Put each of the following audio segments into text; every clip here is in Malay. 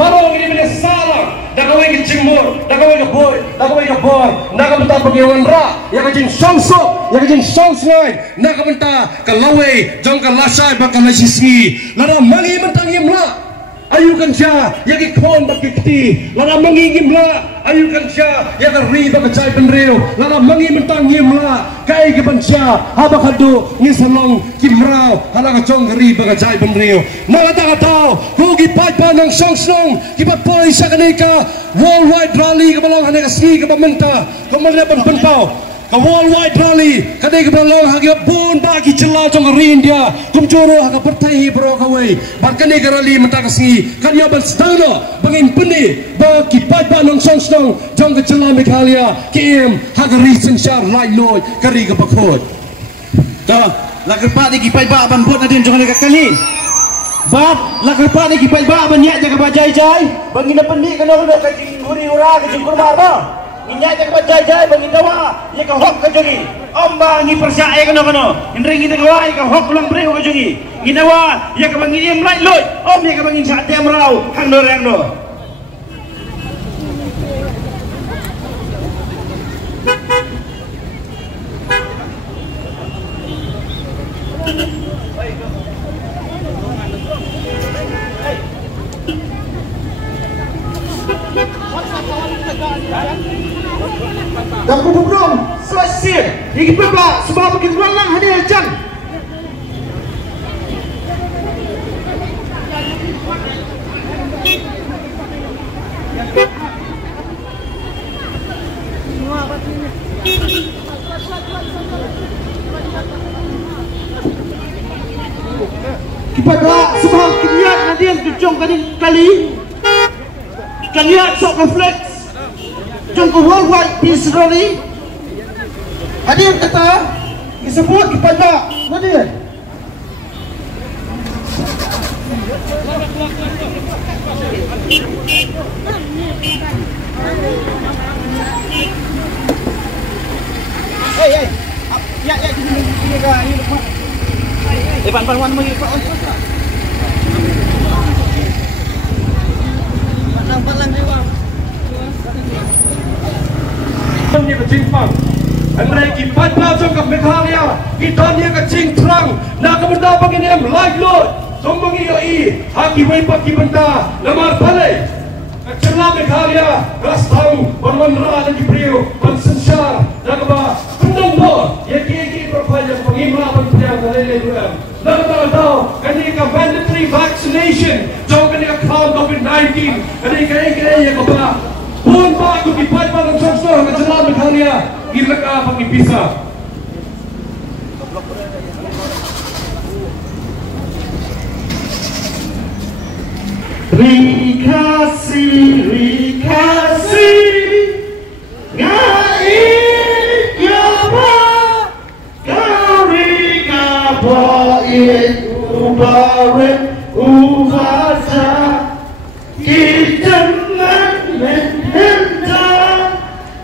marong ini punya salah. Nakaway ke cingmur, nakaway ke boy, nakaway ke boy, nakabenta pagyawan ra, ya kajin songsok, ya kajin songsngai, nakabenta kalaway, jong kalasay bakalasisngi, lara mangi mentang imla. Ayukan siya, yang ikon bakikti, lala mangingim la. Ayukan siya, yang riba kacay penreo, lala mangi mentangim la. Kay kiban siya, habakado ngisalong kimraw, hala kacong riba kacay penreo. Nalata hugi pa ng songsong, kipapoy sa kanika, worldwide rally kabalong hanika sni kabamenta, kumaglaban panpaw. Ka worldwide rally kadai ka balong hagi bun bagi celah jong India kumjoro haga pertai bro kawai bakane ka rally matakas ngi kanya ban stano bangin peni ba kipat ba nong song song jong ka celah Meghalaya kim haga recent shar lai loy kari ka bakhot ta lagerpati kipai ba ban bot adin jong ka kali ba lagerpati kipai ba ban nya jaga bajai jai bangin na peni kana ka huri ura ka jong kurmar ba inya tak bajai bagi dawa ya ka hok ka jogi omba ngi percaya kano indri ngi dawa ya ka hok ulang breu ka jogi ginawa ya ka bangi im lai loy om ya ka bangi sa tem raw hang do reng do Dan kububrom selesai. Ini berapa? Sebab begitu lang hadir jan. Kepada sebab kalian nanti yang tujuan kali kalian sok refleks. Jangka worldwide peace rally hadir kata disebut kepada hadir hey ya ini kan ini pan magi pak palang dewa Tanya ke Jingpang, Andre kipat pa jong ka Meghalaya, kita niya ka Jingtrang, nakabenda pag iniyam live load, jong mangi i, haki way pa kibenda, namar palay, kacala Meghalaya, rastang, panmanra na gibriyo, pansensyar, nakaba, pendang bo, yaki propaya, pangimla pagpiyang nalilay nakataw, kani ka mandatory vaccination, jong kani ka clown COVID-19, kani ka ba, pun pa aku kipat pa ng sosor ng Jala Meghalaya ilak ka pag-ipisa Rikasi ngai yaba kari kapa ubare uvaja kijaman menhenta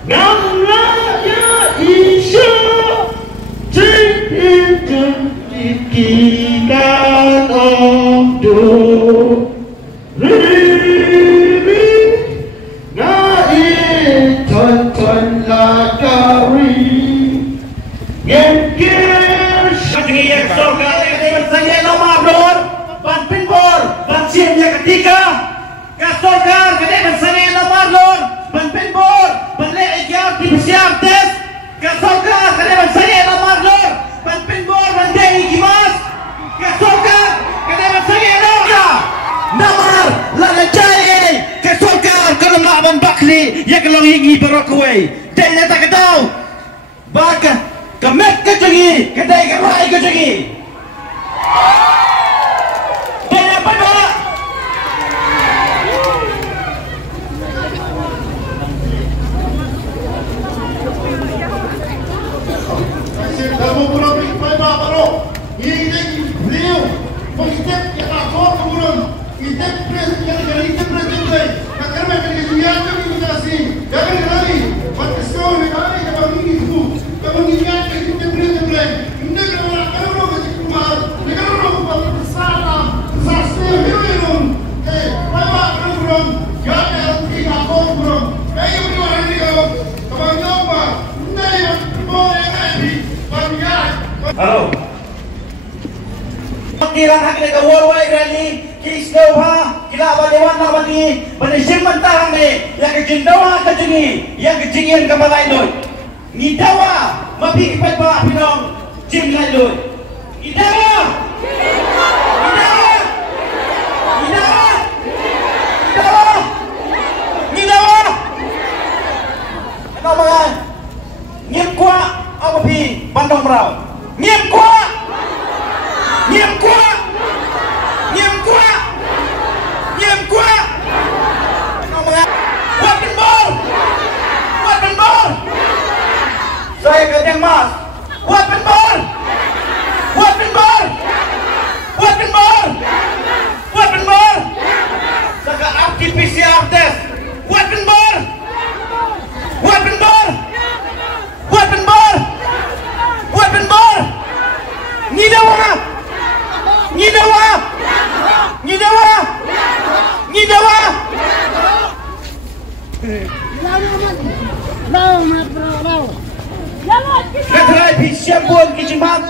ngamraya isya tihidan dikikan omdo Riri ngai ton lakari ngengkir Syakiyek surga saya nama Abdul Ban Pinbor Ban Siemnya ketika Kasorgar kadai bersama nama Abdul Ban Pinbor Ban Leikya di Siam Tes Kasorgar kadai bersama nama Abdul Ban Pinbor Ban Dei Kimas Kasorgar kadai bersama Namar Lalajai Kasorgar kalau Ban Bakli yang kalau ingin berokoi dan tak tahu bahkan kemet kejongi kedai kerai kejongi dan apa dah kamu berapa pada baru ini beliau mengitip yang aku kemudian itip pres yang dari itip pres juga karena mereka kejuian kami menjadi jangan lari pada sekolah kami kalau ini itu kalau ini yang itip pres juga ini kalau kasih kumar kalau besar besar hero pada kemudian Halo. Kilang hak ke worldwide rally kisdoha kila badewan na bani bani simantang ni yang kejindawa kejini yang kejingian kamalainoi ngidawa mapikipad ba pinong jimlainoi ngidawa ngidawa ngidawa ngidawa ngidawa ano mga ngimkwa ako pi bandong meraw ngimkwa Nghiêm quá, nghiêm quá, nghiêm quá. Weapon ball, weapon ball. Saya kerja mas. Weapon ball, weapon ball, weapon ball, weapon ball. Saka RT-PCR test. Weapon ball, weapon ball, weapon ball, weapon ball. Ngidawa. Ngidawa! Ngidawa! Ngidawa! Katrai pisang pun kicimat,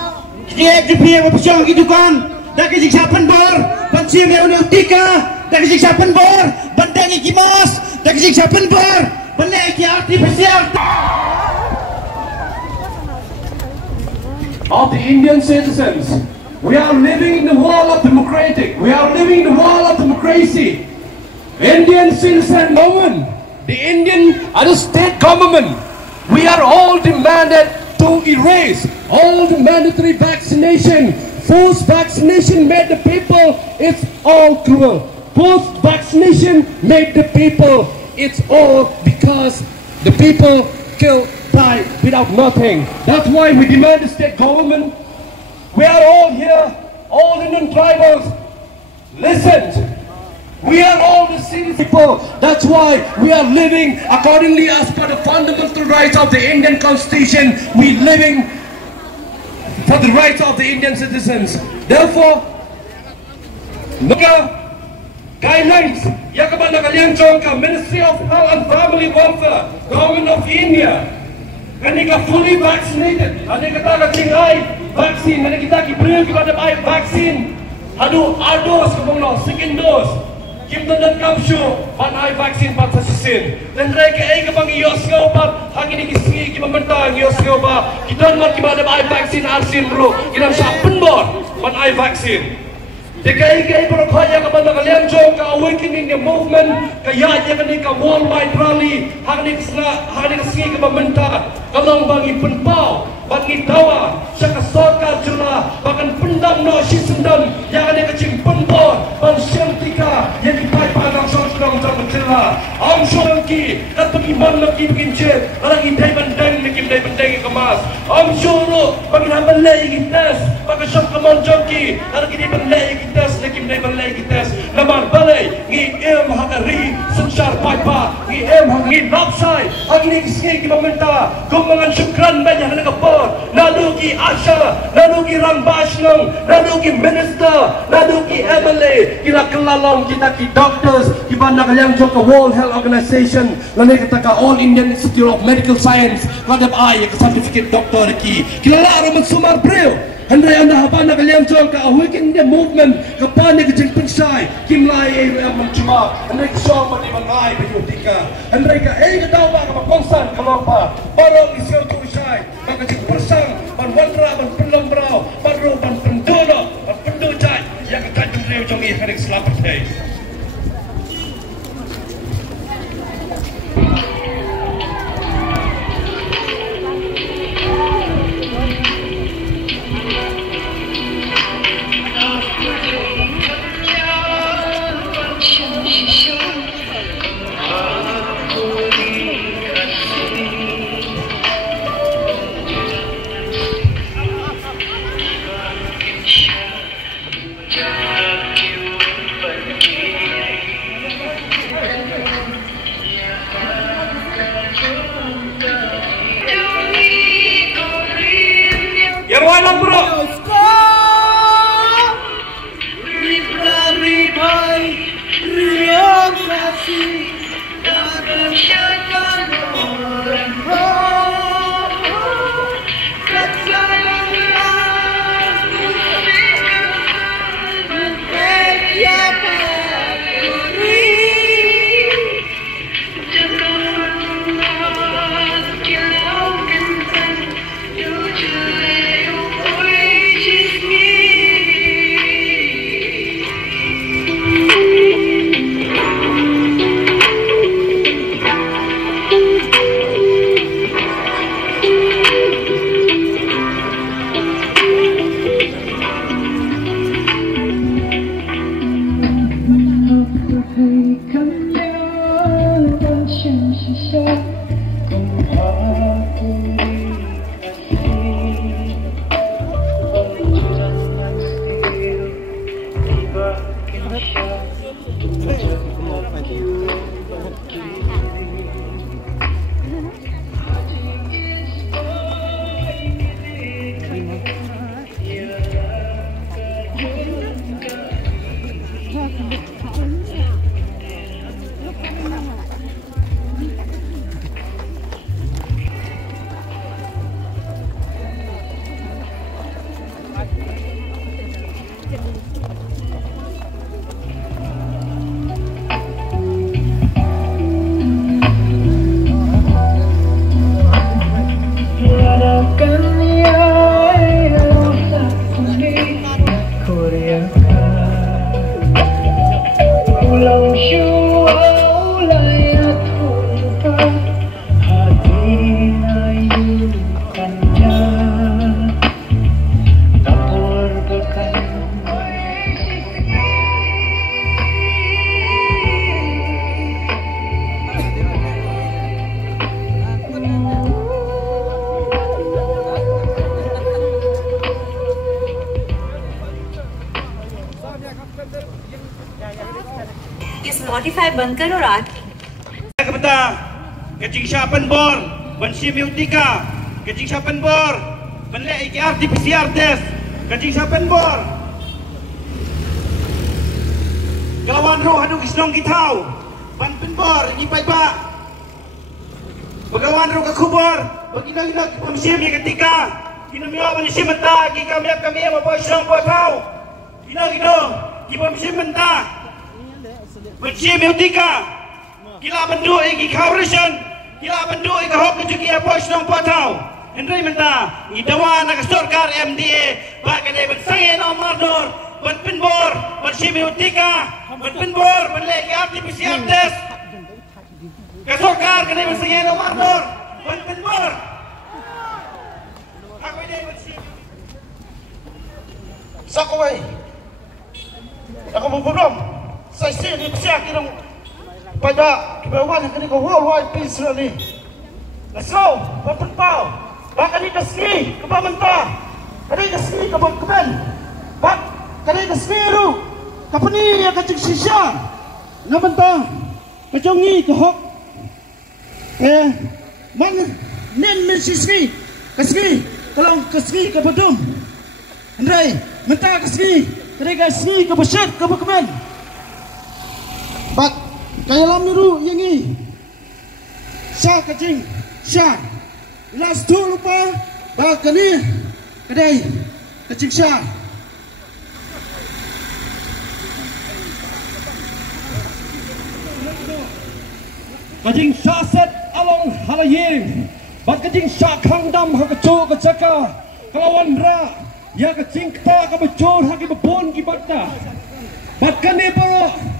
dia dipiang pisang kidukan, dah kicikapan bor, panciam yang utika, dah kicikapan bor, bandang ikimas, dah kicikapan bor, bandang ikiarti pisang. Of the Indian citizens. We are living in the world of democratic. We are living in the world of democracy. Indian citizen government, the Indian and the state government, we are all demanded to erase all the mandatory vaccination. Forced vaccination made the people, it's all cruel. Forced vaccination made the people, it's all because the people die without nothing. That's why we demand the state government. We are all here, all Indian tribals. Listen, we are all the citizen people. That's why we are living accordingly as per the fundamental rights of the Indian Constitution. We living for the rights of the Indian citizens. Therefore, guidelines, Ministry of Health and Family Welfare, Government of India, and they got fully vaccinated. And they got vaksin, mana kita beri kepada baik vaksin. Aduh, dos kemana, second dose. Kita dan kapsu, panai vaksin pada sesin. Dan mereka ke bang ios ngobat, hari ini kisi kita mentang ios ngobat. Kita nak kepada baik vaksin arsin bro. Kita siapin bor, panai vaksin. Dekai berkaya kepada kalian jom ke awakening the movement, kaya jangan ni ke worldwide rally. Hari ini kisi kita mentang. Kalau bagi penpau. Bagi tawa, saka sokar jula, bahkan pendam no sisendam, yang ada kecing penpor, pensyamtika, yang dipai pagang sosdong termencela. Am syurangki, kat pengiman lagi bincit, lagi dai bandeng, lagi dai bandeng kemas. Am syuru, bagi nama lagi kitas, bagi syam kemanjongki, lagi dai bandeng kitas, lagi dai bandeng kitas. Lamar balai, ngi hakari, suncar paipa, ngi napsai, hari ini kisah kita meminta, kumangan syukran banyak nak apa. Lalu ki Asha, lalu ki Rambashnam, lalu ki Minister, lalu ki MLA, kita kelalong, kita ki doctors, kita nak yang jok ke World Health Organization, lalu kita ke All Indian Institute of Medical Science, kadang ayah ke certificate doktor ki, kita lalu mensumar beliau. Hendai anda haba nak kalian jom ke awakening the movement, kepada kejeng pensai, kimlai yang mencuba, hendai kesal mati mengai berjutika, hendai ke tahu apa konsan kelompa, barang isiau tuisai, maka jeng persang, ban wandra, ban pelong berau, ban ro, ban pendono, ban pendojai, yang ketajam beliau jongi hari selamat day. Jangan Is modify bunker or art? Kepada kecing siapan bor, bensi miutika, kecing siapan bor, benlek IKR di PCR test, kecing siapan bor. Gelawan roh adu kisnong kitau, ban penbor ini baik-baik. Begawan roh ke kubur, bagi-bagi pemsim ni ketika kita miak pemsim mentah, kita miak kami apa isong potau. Kita pemsim mentah. Benci miutika, kila bendu iki coalition, kila bendu iki hok kejuki apa isong potau. Hendrai mentah, idawan nak sorkar MDA, bakal dia bersangai nomor nur, penbor, benci miutika, penbor, benlek arti PCR test. Kesorkar kena bersangai nomor nur, penbor. Aku dia benci. Sakowai. Aku mau belum. Saya sini siap kirong pada kebawan kini kau worldwide peace ni. Let's go, berpentau. Bahkan ini kesini kebal mentah. Kali kesini kebal keban. Bak kali kesini ru. Kapani yang kacung sisa. Ngabentah. Kacongi kehok. Mang nen mesismi. Kesini kalau kesini kebadum. Andai mentah kesini. Kali kesini kebesyat kebekeban. Bak kaya lam niru yang ini syah kacing syah last tu lupa bak kani kedai kacing syah kacing syah set along halayim bak kacing syah kang dam hakacu kecaka kelawan ra ya kacing kita kabecur haki bebon kibata bak kani paro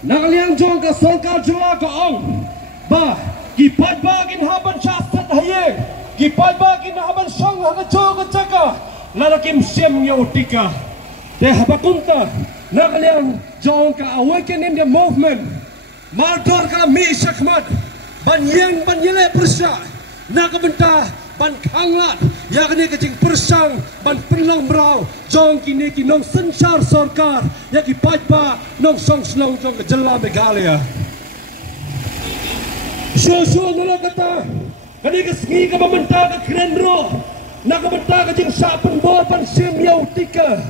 Nakaliang jong ka solkar jula ka ong ba gipat bagin haban syasat hayeng gipat bagin haban song hagajo ka chaka larakim sem yautika de habakunta nakaliang jong ka awakening the movement maldor ka mi sakmat banyeng banyele persa nakabenta ban khanglat yakni kecing persang ban penlong brau jong kini kinong sensar sorkar yaki pajba nong song snong jong ke jela Meghalaya so nolo kata kani kesengi ka pementa ka krenro nakabenta kecing sapen bor ban sim yau tika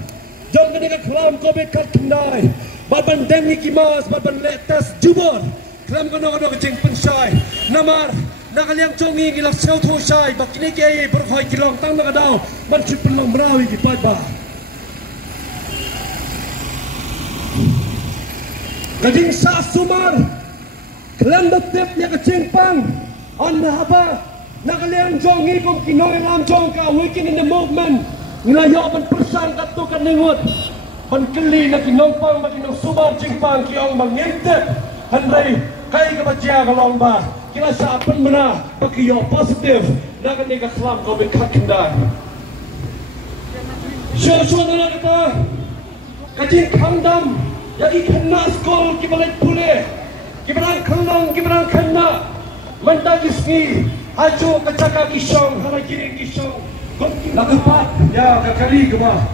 jong kani ka klam ko be kat kendai ban dengi kimas ban letas jubor klam kono kecing pensai namar nakaliang congi ngilak sel thosai bakini ke berkhoi kilong tang nakadaw ban chip pelong brawi ki padba kajing sa sumar klan betep ya kacing pang on haba nakaliang congi kong kinoi lam jong ka weekend in the movement ngayo ban persang katu kan ningut ban keli na kinong pang makinong sumar jingpang kiong mangintep handai kai ka bacia kalong ba kila siapan mana bagi yang positif nak nikah kelam kau berkendai. Syusun nak kata kajin kandam yang ikan naskol kibalat pule kibalan kelang kibalan kena mentah kisni haju kacaka kisong hara kiri kisong nak kepat ya kekali kebah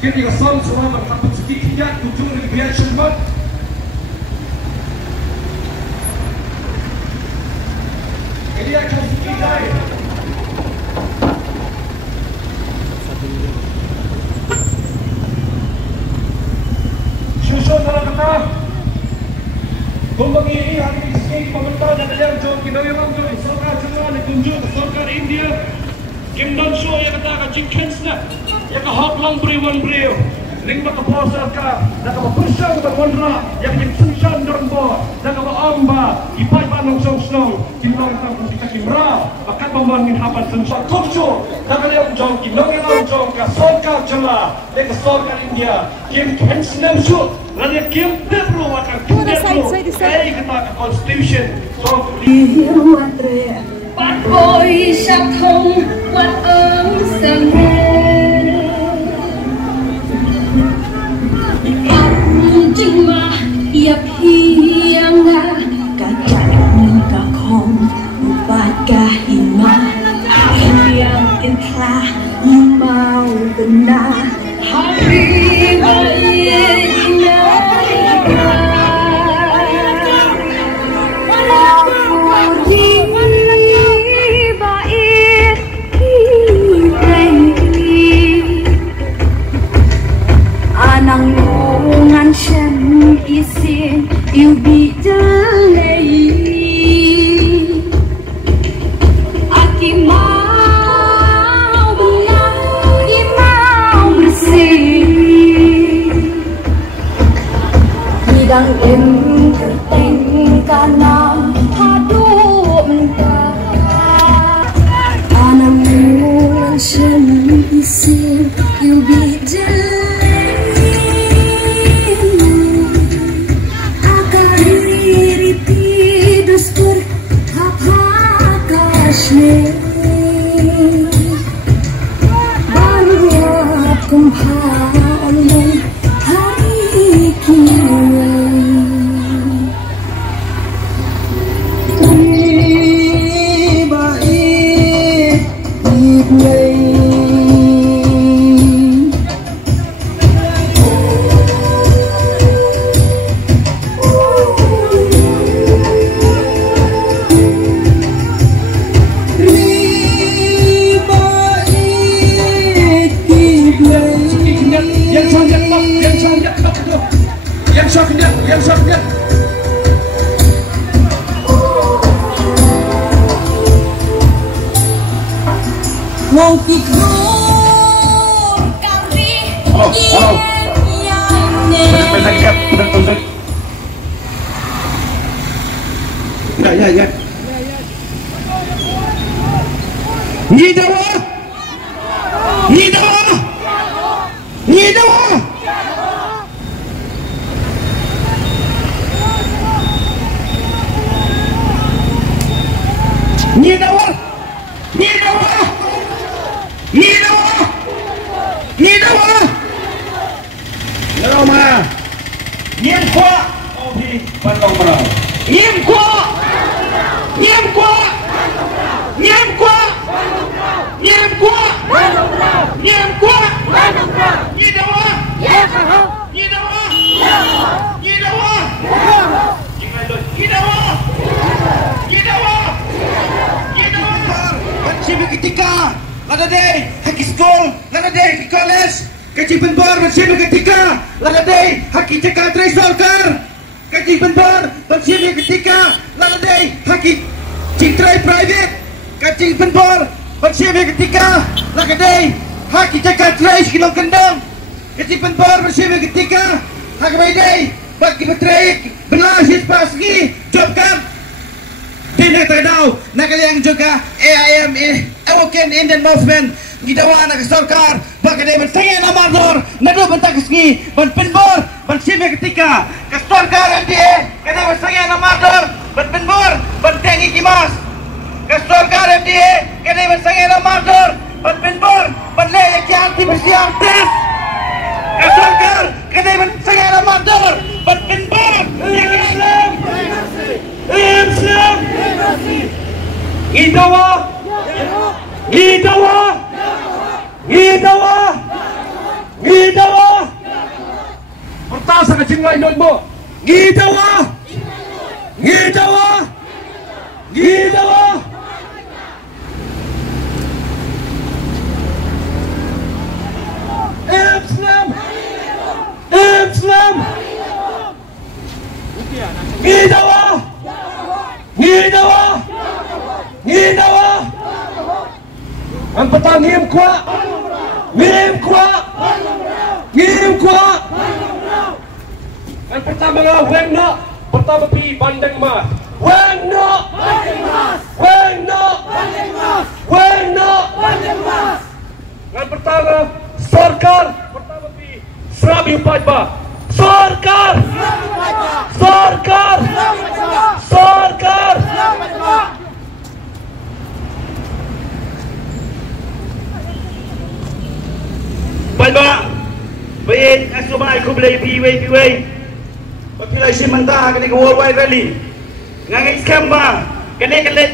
kini kesal surah berkaput sedikit tujuh ribuan syurmat. Dia akan sekidai susun dalam Kumbang ini hari ini pemerintah dan yang jauh kita yang jauh सरकार चुनाव ने kunjung सरकार India Kim Don Show yang kata Jim Kensna yang hot long one brew ring bak kapal सरकार nak berpersang berwandra yang sunshine dorbo nak amba ipai panong song kimong tang kita kimra akan membangun hapan sunshine kurso nak yang jauh kimong yang jauh ka सरकार चला lek सरकार India Kim Kensna shoot lalu Kim Debro akan kaya kita ke constitution so Bát bội sắc thông quạt ấm sầm Ông chừng mà yếp hiang nga Cả chạy cả không Bát cả hình mà Hiang in thla Nhưng mau gần na Hari bayi Nanggungan siyang isin Iubi jalay Aki mau benang Aki mau bersih Hidang em kerteng kanam Hadu mentah Nanggungan siyang isin Iubi jalay yang sakit mau pikir kami ya Nyidawa ketika lada day haki school lada day haki college kaji penbar bersih ketika lada day haki cekal tray solkar kaji penbar bersih ketika lada day haki cintrai private kaji penbar bersih ketika lada day haki cekal tray kilong kendang kaji penbar bersih ketika haki day bagi betreik belas pasgi job kan Tidak tahu, nak yang juga AIM Awoken Indian Movement gidawa nak sarkar bagay bersengit amador nado bentakski benpenbor bensime ketika ke sarkar MDA kada bersengit amador benpenbor bentengi kimas ke sarkar MDA kada bersengit amador benpenbor benle yang bersiap tes ke sarkar kada bersengit amador benpenbor yang Islam Islam Gidawa Pertasa ke cingwai notbo Gidawa Islam Gidawa Nginawa! Nginawa! Ang petang ngim kwa! Ngim kwa! Ngim kwa! Ang pertama nga, weng na! Pertama pi, bandeng mas! Weng na! Bandeng mas! Weng na! Bandeng mas! Weng na! Bandeng mas! Ang pertama, Sarkar! Pertama pi, Serabi Upat ba! Sarkar! Sarkar! Sarkar! Baik ba? Baik, asumai ku boleh piwai. Pakilai si mentah kena ke worldwide rally. Ngangai scam ba? Kena kelet.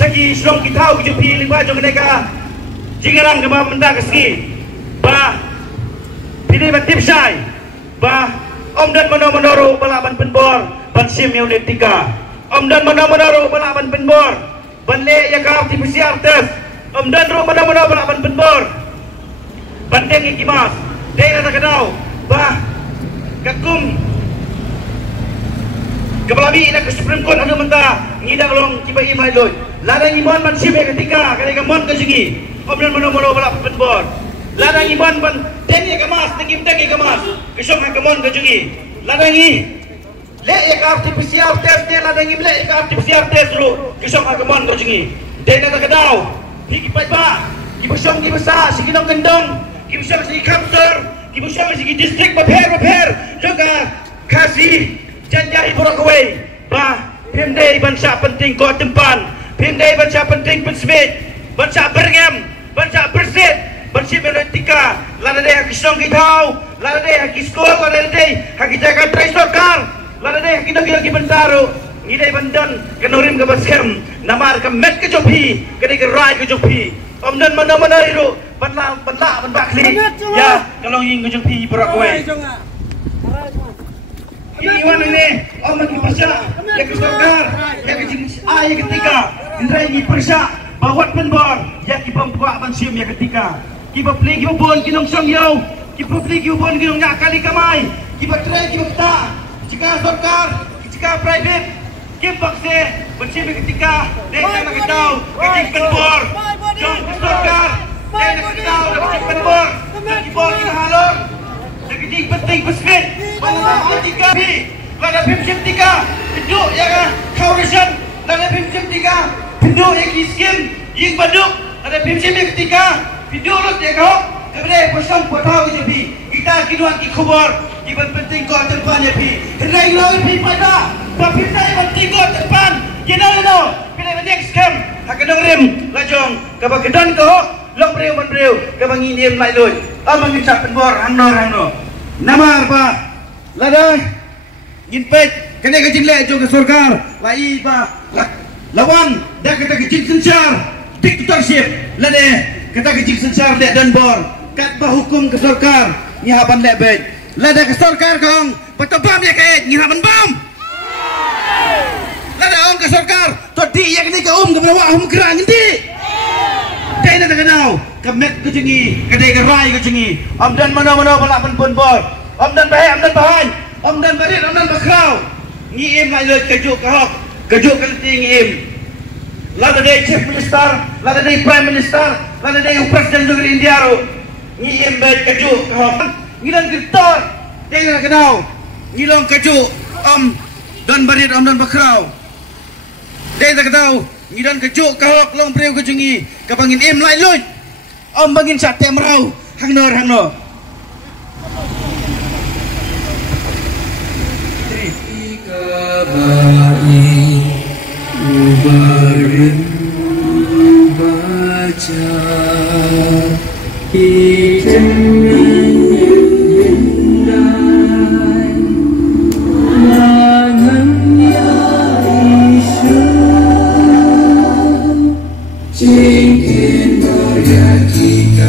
Sagi strong kita tahu ke pi lingwa jong kena ka. Jingarang ke ba mentah ke ski. Ba. Pilih batip sai. Ba. Om dan menoro balaban penbor. Ban sim yang tika. Om dan menoro balaban penbor. Ban le ya ka ti PCR test. Om dan menoro balaban penbor. Bandeng ikimas, daerah terkenal, bah, kakum, kepalabi nak ke Supreme Court ada mentah, ngidang long cibai mai loy, ladang iman man sibe ketika, kena kamon ke sini, obdan mono balap penbor, ladang iman ban teni kemas, tengim kemas, kesong kamon ke sini, ladang i, le ekar PCR test dia ladang i le ekar PCR test dulu, kesong kamon ke sini, daerah terkenal, hiki paiba, kibusong kibasa, sikinong gendong. Kibusang segi kantor, kibusang segi distrik repair, juga kasih janjai Boracay, bah, Pemdai bangsa penting kau tempan, Pemdai bangsa penting pensmit, bangsa berngam, bangsa bersit, bangsa melotika, lada deh haki song kitau, lada deh haki sekolah, lada deh haki jaga Tristorkar, lada deh haki dogi bentaru, ngidai bandan kenorim ke baskem, namar ke met ke jopi, kene ke rai ke jopi, om dan mana itu. Benla benbakli ya kalau ingin ngejung pi Boracay ini wan ini om lagi persa ya kesokar ya kejing ya ketika indra ini persa bawat penbor ya kibam buat bansim ya ketika kibap li kibon kinong sang yau kibap li kibon kinong nyakali kamai kibap tray kibap ta jika sorkar jika private kibak se bansim ya ketika desa nak tahu kejing penbor jong sorkar saya nak tahu nak cek penbor, nak kibor kita halor, nak kejing penting pesmit, mana tiga bi, lada pimsim tiga, penduk yang kawasan, lada pimsim tiga, penduk yang kiskim, yang baduk, lada pimsim yang ketiga, penduk lot yang kau, kemudian pasang buat tahu je bi, kita kinuan kikubor, kiban penting kau depan je bi, kenai lawan bi pada, tapi saya penting kau depan, kenal itu, pilih penting scam, hakadong rim, lajong, kabak kedan kau. Long breu man breu kabangin em lai loy amang ngicap penbor hangno nama apa lada ginpet kene ka jingle jo ke sarkar lai ba lawan dak kata ke jing sensar dictatorship lade kata ke jing sensar de dan bor kat ba hukum ke sarkar ni haban le bet lada ke sarkar kong patobam ya ke ni haban bam lada ong ke sarkar to di ya kene ka ke bawa geran ndi Dai nak kenal, kemet kejengi, kedai gerai kejengi. Om dan mana balak penbor. Om dan bahai, om dan barit, om dan bakrau. Ngiem lai le kejuk kahok, kejuk kelenting ngiem. Lada dai chief minister, lada dai prime minister, lada dai presiden negeri India ro. Ngiem baik kejuk kahok. Ngilang getar, dai nak kenal. Ngilang kejuk om dan barit, om dan bakrau. Dai nak kenal. Ngidan kejuk kahok long priu kejengi kabangin em lai loy om bangin sate merau hangno kabai ubarin baca Jingin beryakikan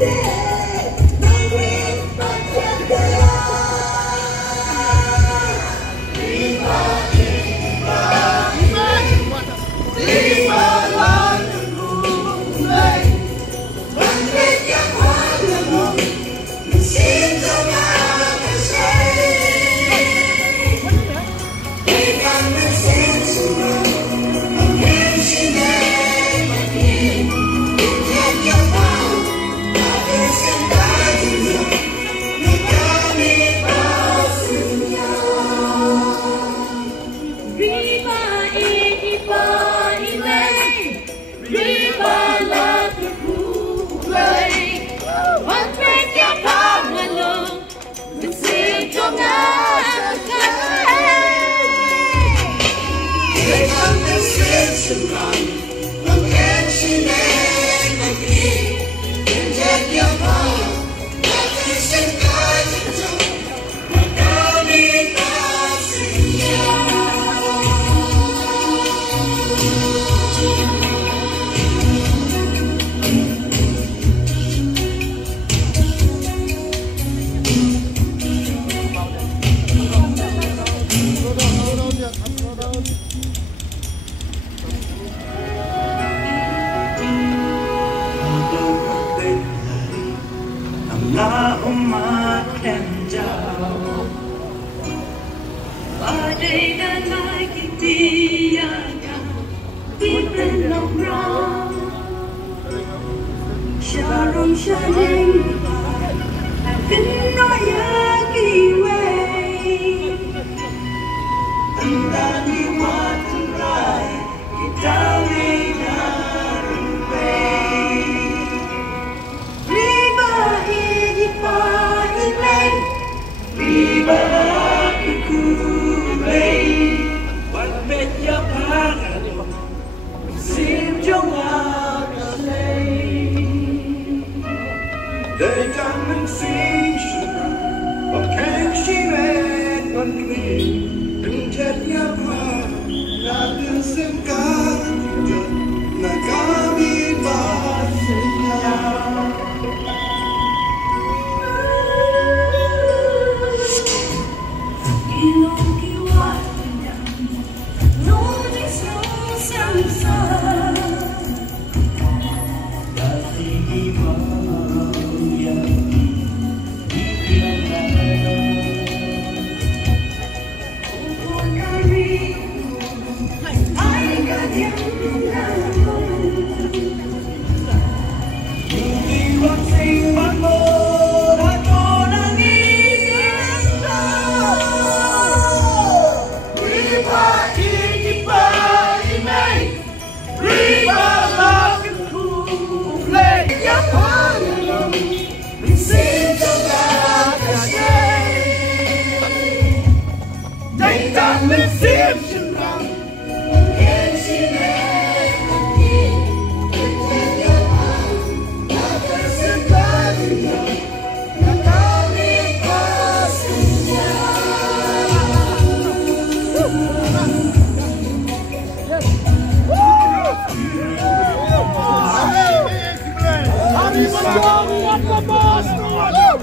Hãy subscribe cho kênh Ghiền Mì Gõ để không bỏ lỡ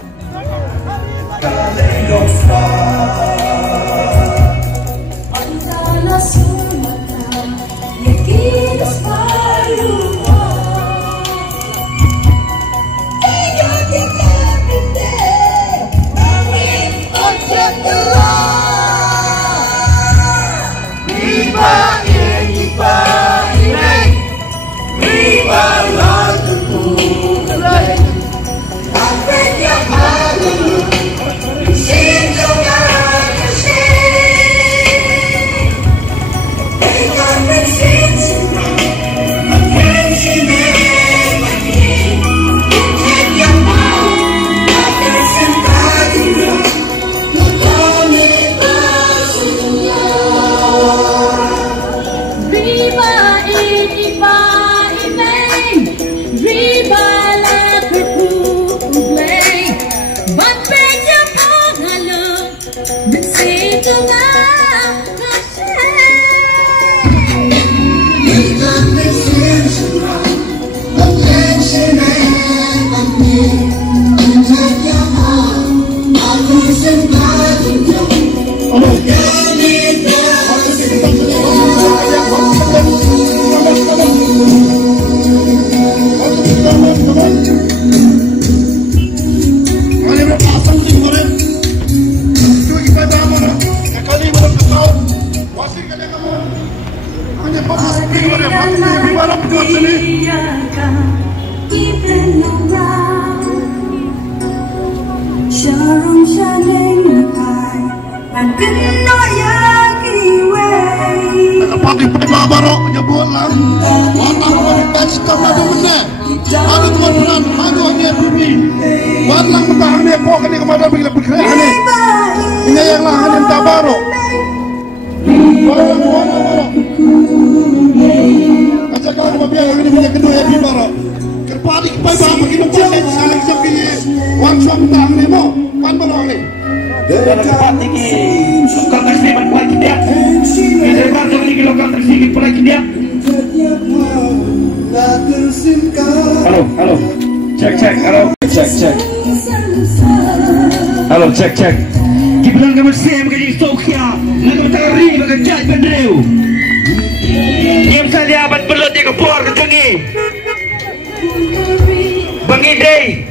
Nakapati pa ibabaro, nyabot lang. Walang manipatch ka na doon na. Ano naman pala, ano ang yan bumi. Walang matahan niya po, kanina ka madaming labigrehan eh. Inayang lahan yung tabaro. Walang. At saka ako mabiyang, ang inibigyan kedua ya bibaro. Kerpati pa iba, maginupon eh, saling sa kini. Wang suwang tahan niya mo. Wan ba na ulit? Dalam cepat tinggi lokal taksi berkuat dia. Kita bantu lagi lokal taksi berkuat dia. Halo. Cek. Halo, cek. Kita bilang kamu sem ke di Sofia. Nak bertari bekerja bendeu. Diam saja abad belut dia kepor ke tinggi. Bangi day.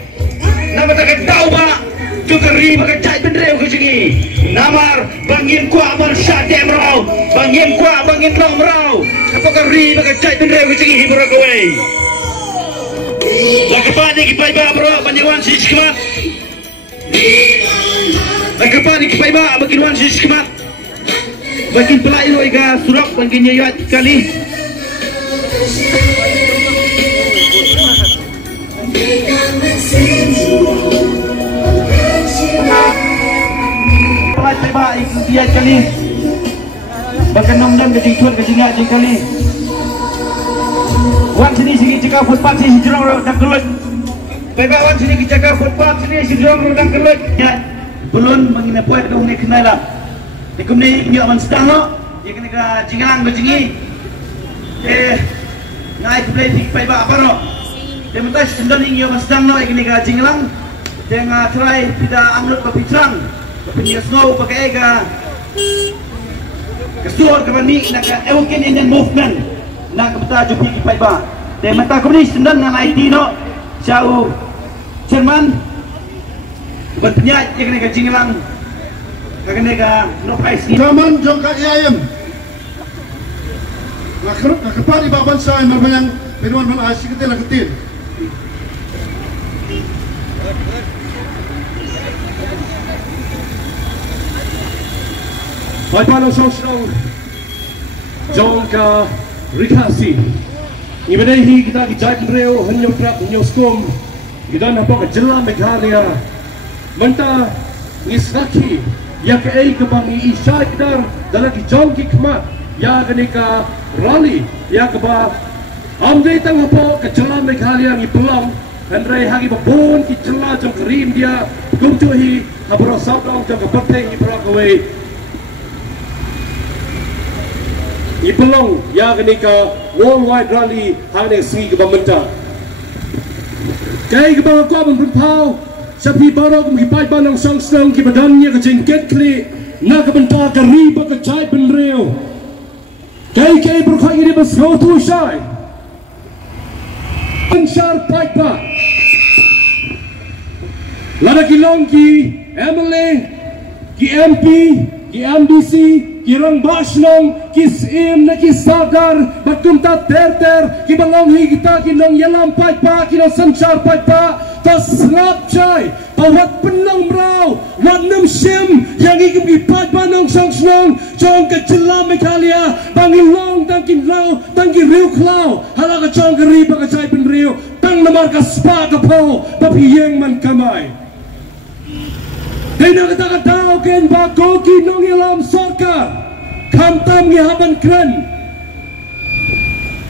Nak bertari tahu pak. Kekeri makacai bendreu ke sini. Namar bangin kuat bersate merau, bangin kuat bangin long merau. Apa kekeri makacai bendreu ke sini hiburan kau. Lakukan ni kita iba merau banyawan siskemat. Lakukan ni kita iba banyawan siskemat. Bakin pelai lo iga surak bangin nyayat kali. Coba ikut dia kali. Bahkan nom-nom kecing tuan kecing ngajing kali. Wan sini jaga footpath sini jerong dak kelut. Beba wan sini jaga footpath sini jerong dak kelut. Ya, belum mengina poet dong ni kenala. Dikum ni nyo man stang no. Dia kena ka jingang bejingi. Ngai play tik pai ba apa no. Dia mentas sendal ni nyo man stang no ikni ka jinglang. Dia try tidak amlut ke pitrang. Punya snow pakai ega kesuar kami nak evokin Indian movement nak betul jupi kipai ba de mata komunis sendan dengan IT no jauh Jerman berpenyak yang kena jinglang kena no price Zaman jong ka iayam. Nak kepari baban sa marbayang penuan man asik kita lakutin. Paano sosong jong ka rikasi. Ibadahi kita kijai reo hanyo trap hanyo skom. Kita nampak jelam Meghalaya. Menta ngisaki ya ke ai ke bang isya kita dalam kijong kikmat ya kenika rally ya ke ba amde tang po ke jelam Meghalaya ngi pulang Andrei hagi babon ki jela jong kerim dia gumtuhi habro sabdong jong ke pateng ngi prakaway Ipelong ya kenika worldwide rally hane singi ke bamenta. Kay ke bang ko ban pau sa pi baro kum kipai banang sang sang ki badannya ke jengket kli na ke benta ke riba ke chai benreo. Kay berkhai ini besau tu syai. Anshar paipa. Lada kilong ki MLA ki MP ki MDC kirang basnong kisim na kisagar bakumta ter kibalonghi kita kinong yalam paipa kinong sanchar paipa tas slap chai pawat penong raw wanam sim yang igim paipa nong songsnong chong ke jelam Meghalaya bangilong tangkin law tangki riu klau halaka chong ke riba ka chai pen riu tang namar ka spa ka po papiyeng man kamay. Kaya nakatao ken bako kinong ilam sarkar kamtam ngi haban kren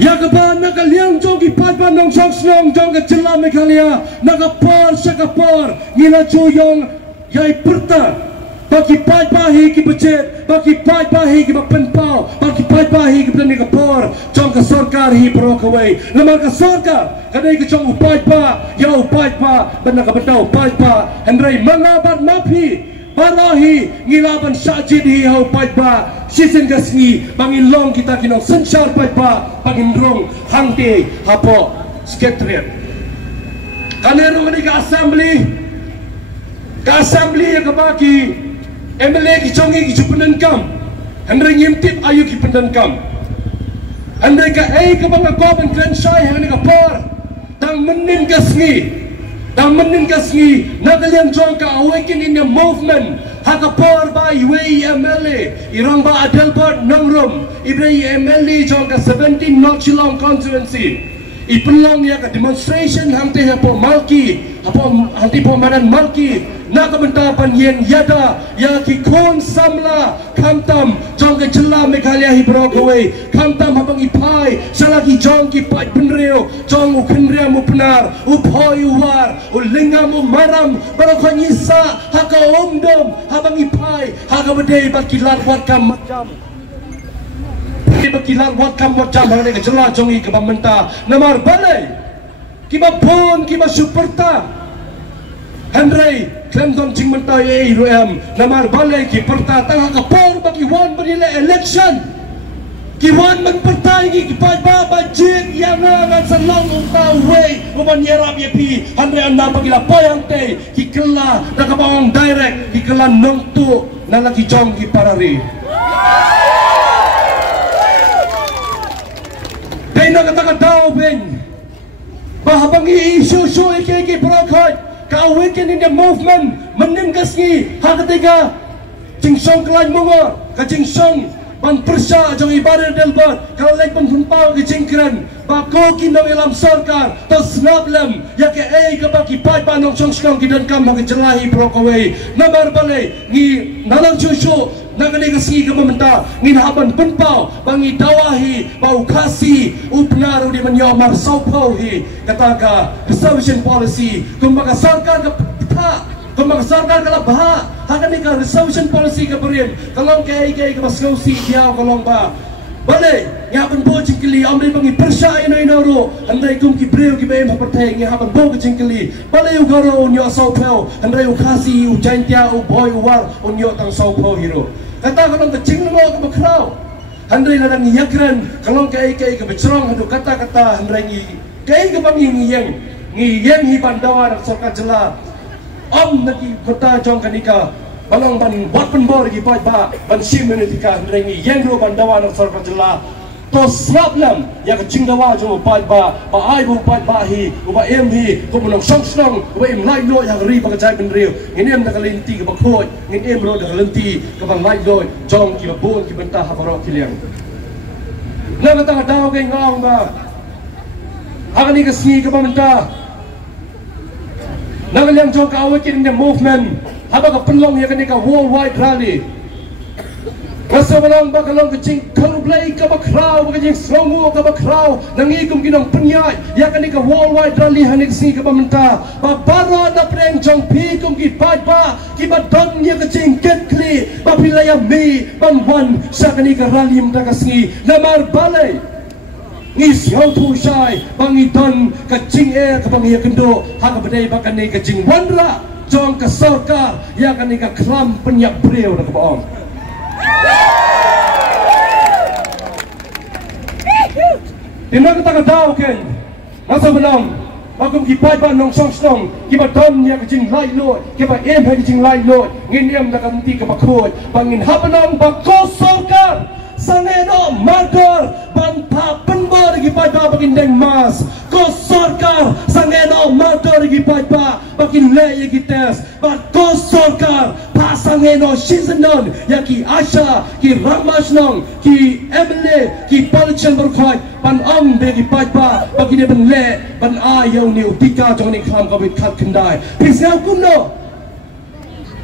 ya kaba nakaliang jong ipadban nong songsnong jong ke jelam Meghalaya nakapor sakapor ngila chuyong yai perta bagi paipahi ki becet bagi paipahi ki penpau bagi paipahi ki petani kapor jong ke sarkar hi brokaway lamar ke sarkar kadai ke jong upaipa ya upaipa benar ka betau upaipa hendrai mangabat mapi barahi ngilaban sajid hi hau paipa sisin gasngi bangilong kita kinong sensyar paipa bangindrong hangte hapo sekretariat kanero ni ka assembly ya kabaki MLA ki chongi ki chupunan kam hendrai ngimtip ayu ki pendan kam hendrai ka ka banga koban kren syai hang ni ka por tang menin gasngi nakaliang jong ka awaken in the movement hakapor ba iwe MLA irang ba Adelbert Nongrum ibrei MLA jong ka 17 North Shillong constituency ipelong ya ka demonstration hangte hapo malki hapo hanti po manan malki nakabentapan yen yada ya ki kon samla kamtam jong ka jela Meghalaya hibrogaway kamtam habang ipai salagi jong ki pai penreo jong ukhenria mo penar upoy uwar ulinga mo maram barokon yisa haka omdom habang ipai haka bedei bakilat wat kam macam bakilat wat kam macam hang ka jela jong i kabamenta namar balai kiba pon kiba superta Henry Clemson Ching Mentaya Iruam namar balai ki perta tang ka por bagi wan banila election ki wan man perta ki pa ba budget yang ngan salong uta way uban yerap yepi Henry anda bagi la poyang te ki kela da ka bawang direct ki kela nong tu na lagi jong ki parari dai na kata daw ben bahabang isu-isu iki prokot ka-awaken in the movement menenggasngi hak ketiga jingsong kelai mongor ka jingsong ban persa jong ibadah delbat kalau lek penhumpau ke jingkran bako kinong ilam sarkar to snablam ya ke ka baki pai banong song song kidan kam ke jelahi prokaway namar balai ni nalang chuchu nagani kasi ka mamenta ngin haban penpau bangi dawahi bau kasi upnaru di menyomar saupau hi kataga reservation policy kumbaga sarkar ka pita kumbaga sarkar ka labha hakani ka reservation policy ka berin kalong kay ka masgausi diaw kalong ba balai ngapan bo jingkili amri bangi persa ino ro andai kum ki breu ki bem haperteng ngapan bo jingkili balai ugaro nyo saupau andai ukasi ujantia u boy war onyo tang saupau hiro kata kalong ke jinglo ke bakrau handai ladang yakran kalong kai ke becerong hadu kata-kata handai ngi kai ke bangi ngiyeng hi bandawa nak sarkar jela om naki kota jong kanika balong ban buat penbor gi pai ba ban simenetika handai ngiyeng ro bandawa nak sarkar jela to slaplam ya ke jingdawa jo pai ba ai bu pai ba hi uba em hi ko monong song song uba em lai lo ya ri ba jai ben riu nginem nak lenti ke bakhoi nginem ro dak lenti ke bang lai lo jong ki ba bon ki benta ha baro kiliang na kata daw ke ngong ba hakani ke sni ke benta na kaliang jong ka awaken in the movement haba ka penlong ya kanika worldwide rally Masa malang bakalong kecing kalblay ka bakraw kecing slongo ka bakraw nangikum kinong penyai ya kanika worldwide rally hanik si ka pamenta babaro na preng jong pi kum ki pa ki badon ya kecing ketkli papilaya mi banwan sa kanika rally mta kasngi namar balay ngis yaw tu syai bangidon kecing ka bangiya kendo haka badai bakani kecing wanra jong ka sarkar ya kanika klam penyak breu na kabaong Tina kita kataw ken nasa benang bagum kipai ban nong song song kiba don ya kecing lai lo kiba em ha kecing lai lo ngin em da kanti ka bakhoi bangin habanang bako sarkar sangeno margor ban pa penbor kipai ba bagin deng mas ko sarkar sangeno margor kipai ba bagin le kites bako sarkar pasangeno seasonon yaki Asha ki Ramasnong ki Emily ki Palchen berkhoi ban om begi pajba bagi dia ban le ban ayau ni utika jong ni kham ka bit khat khandai pisau kumno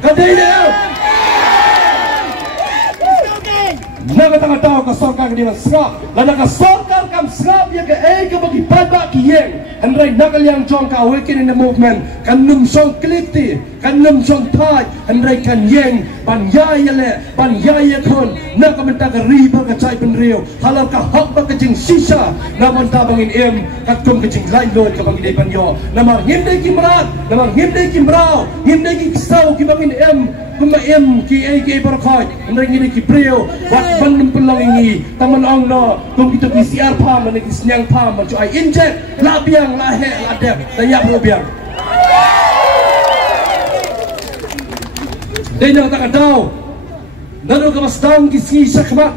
kadai dia naga tanga tao ka sarkar ka dia srap lana ka sarkar kam srap ya ka ka bagi pajba ki yeng andrai nagal yang jong ka awaken in the movement kan num song klikti kan num song thai andrai kan yeng ban yaya le ban yaya kon na ka menta ka riba ka chai ben riu halar ka hak ba ka jing sisa na mon ta bangin em kat kum ka jing lai loi ka bangin ban yo namar ngimdai ki mrat namar ngimdai ki mrau ngimdai ki sau ki bangin em kuma em ki ai ki berkhoi andrai ngini ki priu wat ban nim pelong ingi taman ong no kum kita ki siar pham na ki snyang pham man chu ai inject la biang la he la dep da ya pro biang Dena tak tahu. Nanu kemas dang kisi sakmat.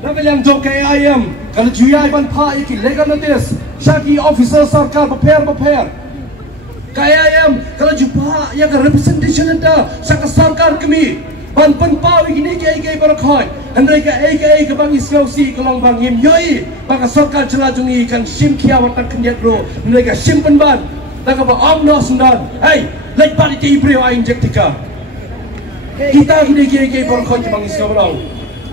Naga yang jok ayam. Kalau juyai ban pa iki legal notice. Syaki officer sarkar prepare. Kaya ayam kalau jumpa yang representation ada. Saka sarkar sarkar kami ban penpau ini ke berkhoi andai ke bang isausi kolong bang im yoi bang sarkar celajungi kan sim kia watak kenyak bro mereka sim penban tak apa omno sendan hey lek padi ti brio ain jektika kita ini ke berkhoi bang isau bro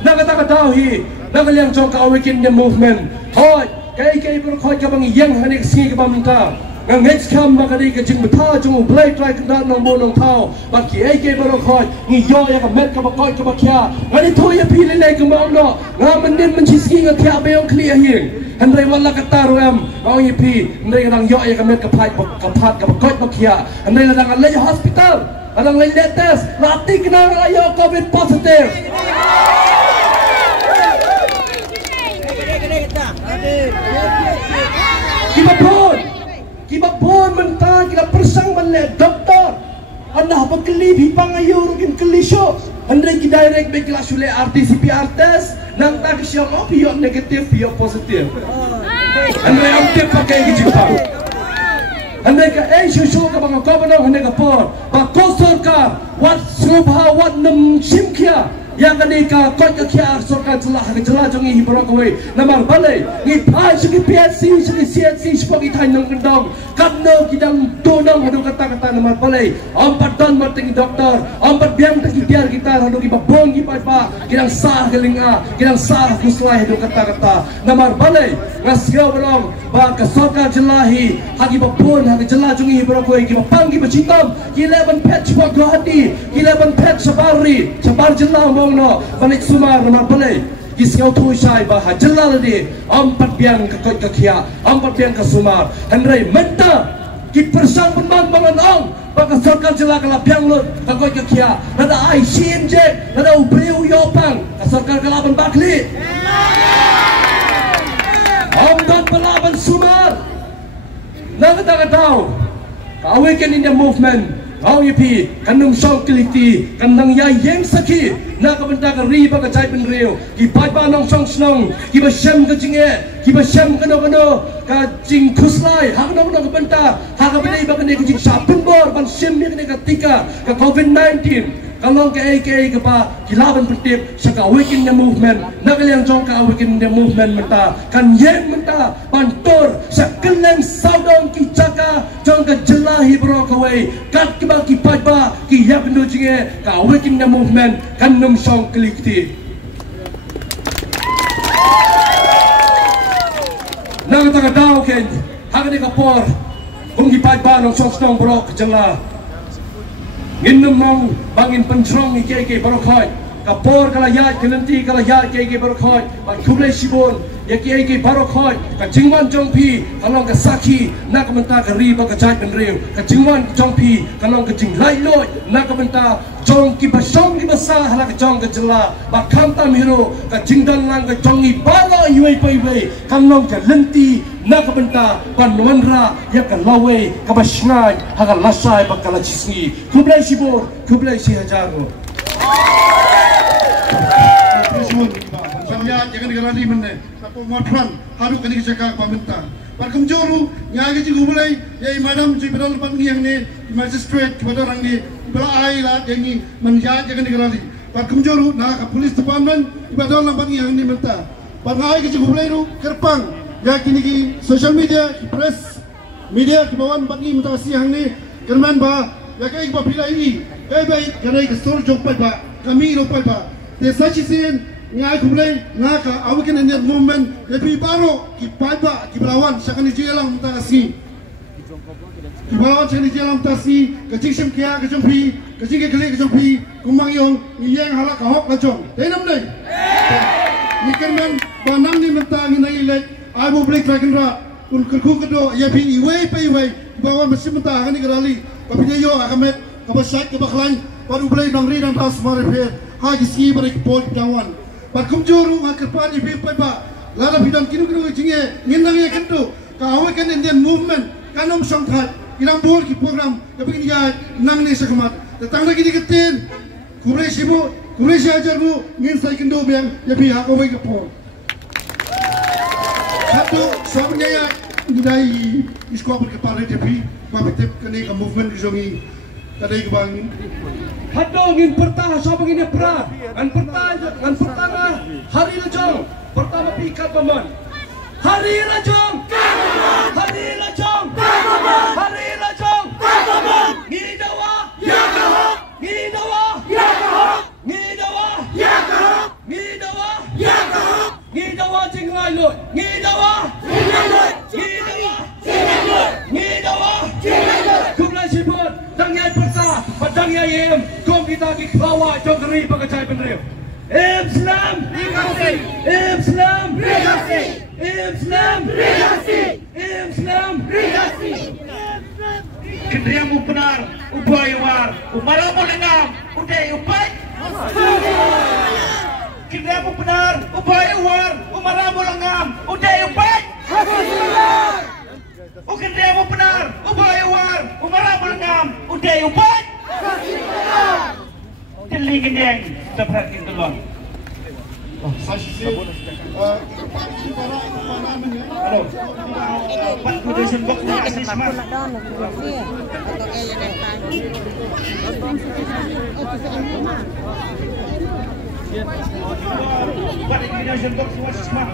nak tahu hi nak liang jong ka awaken the movement hoi ke berkhoi bang yang hanik singi ke bamta ngets kam makadi ke jing mata jung blai try kan nong mo nong thau ba ki ai baro khoi ngi yo ya ka met ka ba koi ka ba kya ngani tho ya pi le ka ma no nga man nin man chiski nga kya be ong clear here han rei wala ka taru am ong yi pi ndai nang yo ya ka met ka phai ka phat ka ba koi ba kya han rei nang le hospital anang le test rati kena ayo covid positive Kiba pun mentah kita persang menle doktor anda bekeli bipang ayu rukin kelisho andre ki direct be kelas ule RT-PCR test nang tak siap bio negatif bio positif andre amte pakai ki jipang andre ka susu ka bang ko bano andre ka por ba ko sarkar wat subha wat nam simkia yang kenika kau kekia sorkan celah jongi hibrokwe namar balai ni pai segi PSC segi CNC sebagai tanyang kendang kadno kidang donang hadu kata namar balai empat don marting doktor empat biang teki biar kita hadu ki babong ki pa kidang sah gelinga kidang sah kuslai hadu kata namar balai ngasio berong ba ka sorkan jelahi hagi babon hagi jelah jongi hibrokwe ki bapang ki bacitam ki 11 patch pa Guwahati ki 11 patch sabari sabar jelah no balik sumar nama balai kisau tu syai bah jelal di empat biang ke koi kekia empat biang ke sumar henry menta ki persang penban bangan ong baka sarkar jelal kala biang lut ke koi kekia nada ai CMJ nada ubriu yopang ke sarkar kalaban bakli empat pelaban sumar nada tahu awaken in the movement Au yipi kanung song kiliti kanang ya yang saki na ka benda ka ri ba ka chai pen riu ki pai ba nong song snong ki ba sham ka jinge ki ba sham ka no ka jing khuslai ha no ka benda ha ka benda ba ka ne ka jing sapun bor ban sim mi ka ne ka tika ka COVID-19 kalong ke ke ba kilaban pentip saka awaken the movement nakaliang jong ka awaken the movement menta kan yen menta pantor sakeleng saudong ki jaka jong ka jelahi bro kawai kat ki ba ki pa ki ya bendo jinge ka awaken the movement kan num song klikti nang ta daw ken hagani ka por kung ki pa nong song stong bro ka jela Ginum mong bangin pencerong ke berkhoi kapor kala ya kelenti kala ya ke berkhoi ba kublai sibon ya ke berkhoi ka jingwan jongpi kalong ka saki nak menta ka ri ba ka chai pen riu ka jingwan jongpi kalong ka jing lai loi nak menta jong ki basong ki basa hala ka jong ka jela ba khamta miro ka jingdan lang ka jongi bala yui pai bai kalong ka lenti nak benta panwanra ya ka lawe ka basngai haga lasai bakala chisni kublai sibor kublai si hajaro samya jangan digarani menne tapo matran haru kani jaka pamenta parkum joru nyage ji gumulai yai madam ji bedal pan ngiang ne magistrate kepada orang ni bela ai la yangi menja jangan digarani parkum joru na ka police department bedal lampan ngiang ni menta pangai ji gumulai ru kerpang ya kini ki social media ki press media ki bawan bagi mutasi hang ni kerman ba ya kai ba pilai ni baik kanai ke store jok pa kami ro pa desa cisin ngai kumlai ngaka awaken Indian movement lebih baru ki pa ki belawan sakani jelang mutasi ki belawan sakani jelang mutasi ke jingsim kia ke jompi ke jingke kele ke jompi kumang yong yang halak ka hok ka jong denam dei ni kerman banam ni mentang ngai lek Abu Blake Dragonra un kerku kedo ya pi iwe pe iwe bawa mesin mentah kan digerali tapi yo akamet kabasak kabaklan baru Blake nang ri dan tas mare pe haji si bare pol kawan bakum juru ngakerpan ipi pe ba lada bidang kinu jinge nginang ye kendo ka awaken Indian movement kanom songkhat inang bol ki program tapi ya nang ni sakamat datang lagi diketin kubre sibu kubre ajarmu ngin sai kendo bang ya pi hakawai ke pol satu suaminya ya dari iskop berkepala tapi bapak tep kene ke movement di zongi kadai ke bang hadong ngin pertah sabang ini pra ngan pertah hari lejong pertama pikat paman hari lejong hari lejong hari lejong ngidawa ya kahok ngidawa ya kahok ngidawa ya kahok ngidawa ya kahok ngidawa jinglai lo ngidawa ngidawa kumlai sibut dangyai pertah padangnya yem kom kita ki bawa jogeri pagacai penreu Islam Islam Islam Islam Kendriamu benar, ubay war, umaramu lengam, uday ubay. Kendriamu benar, ubay war, umaramu lengam, uday ubay. Kendriamu benar, ubay war, umaramu lengam, uday ubay. Telingin yang terperhatiin telon. Pak Kudusun Bok na asis mas. Pak Kudusun Bok na asis mas.